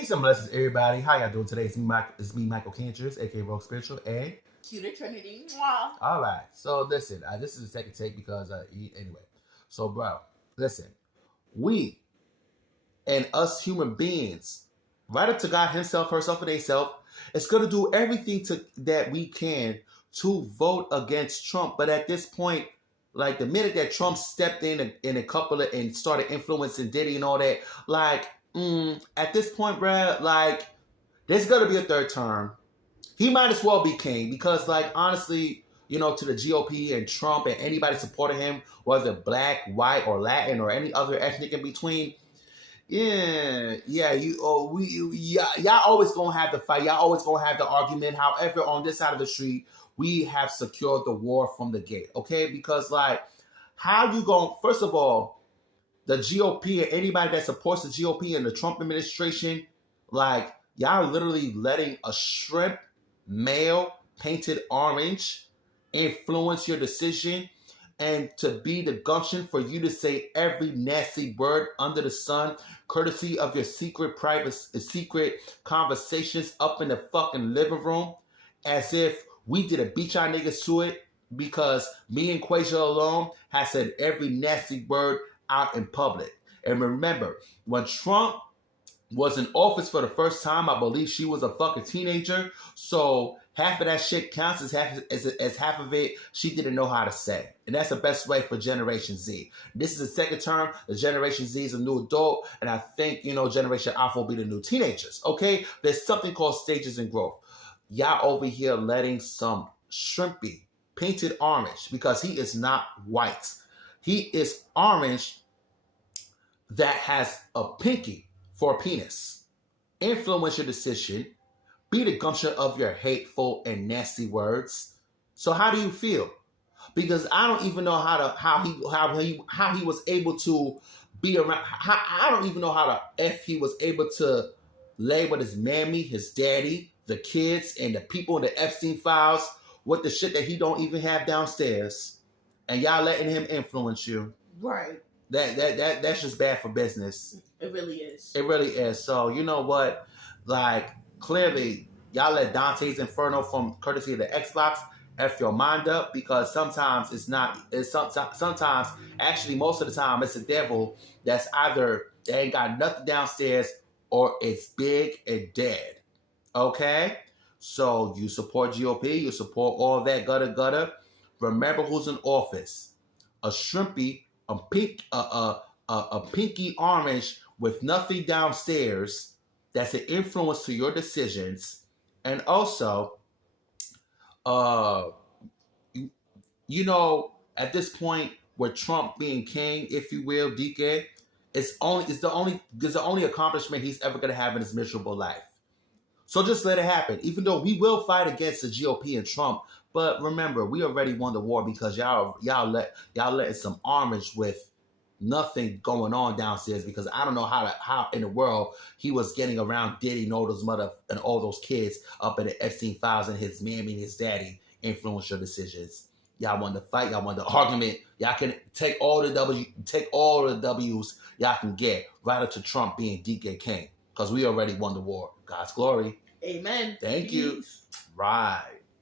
Peace and blessings, everybody. How y'all doing today? It's me, Michael Cantress, aka Rogue Spiritual, and Cuter Trinity. Mwah. all right. So listen, this is the second take because anyway. So, bro, listen, we and us human beings, right up to God Himself, herself, and theyself, it's gonna do everything that we can to vote against Trump. But at this point, like the minute that Trump stepped in a couple of and started influencing Diddy and all that, like. At this point, bruh, like, there's gonna be a third term. He might as well be king because, like, honestly, to the GOP and Trump and anybody supporting him, whether black, white, or Latin or any other ethnic in between, y'all always gonna have the fight. Y'all always gonna have the argument. However, on this side of the street, we have secured the war from the gate, okay? Because, like, how you going? First of all, the GOP and anybody that supports the GOP and the Trump administration, like, y'all are literally letting a shrimp male painted orange influence your decision and to be the gumption for you to say every nasty word under the sun, courtesy of your secret conversations up in the fucking living room, as if we did a beat y'all niggas to it because me and Quasia alone has said every nasty word out in public. And remember, when Trump was in office for the first time, I believe she was a fucking teenager. So half of that shit counts as half of it she didn't know how to say. And that's the best way for Generation Z. This is the second term. The Generation Z is a new adult. And I think, Generation Alpha will be the new teenagers. Okay? There's something called stages in growth. Y'all over here letting some shrimpy painted orange because he is not white. He is orange that has a pinky for a penis. Influence your decision. Be the gumption of your hateful and nasty words. So how do you feel? Because I don't even know how he was able to be around. I don't even know if he was able to lay with his mammy, his daddy, the kids, and the people in the Epstein files with the shit that he don't even have downstairs. And y'all letting him influence you. Right. That's just bad for business. It really is. It really is. So you know what? Like, clearly, y'all let Dante's Inferno from courtesy of the Xbox F your mind up because sometimes it's not. Sometimes, actually, most of the time, it's the devil that's either they ain't got nothing downstairs or it's big and dead. Okay? So you support GOP, you support all that gutter. Remember who's in office. A shrimpy, a pinky orange with nothing downstairs that's an influence to your decisions. And also, at this point with Trump being king, if you will, DK, there's the only accomplishment he's ever gonna have in his miserable life. So just let it happen. Even though we will fight against the GOP and Trump, but remember, we already won the war because y'all letting some orange with nothing going on downstairs. Because I don't know how in the world he was getting around Diddy and all those mother and all those kids up in the Epstein files and his mammy and his daddy influence your decisions. Y'all won the fight. Y'all won the argument. Y'all can take all the W's y'all can get right up to Trump being DK King because we already won the war. God's glory. Amen. Thank you. Right.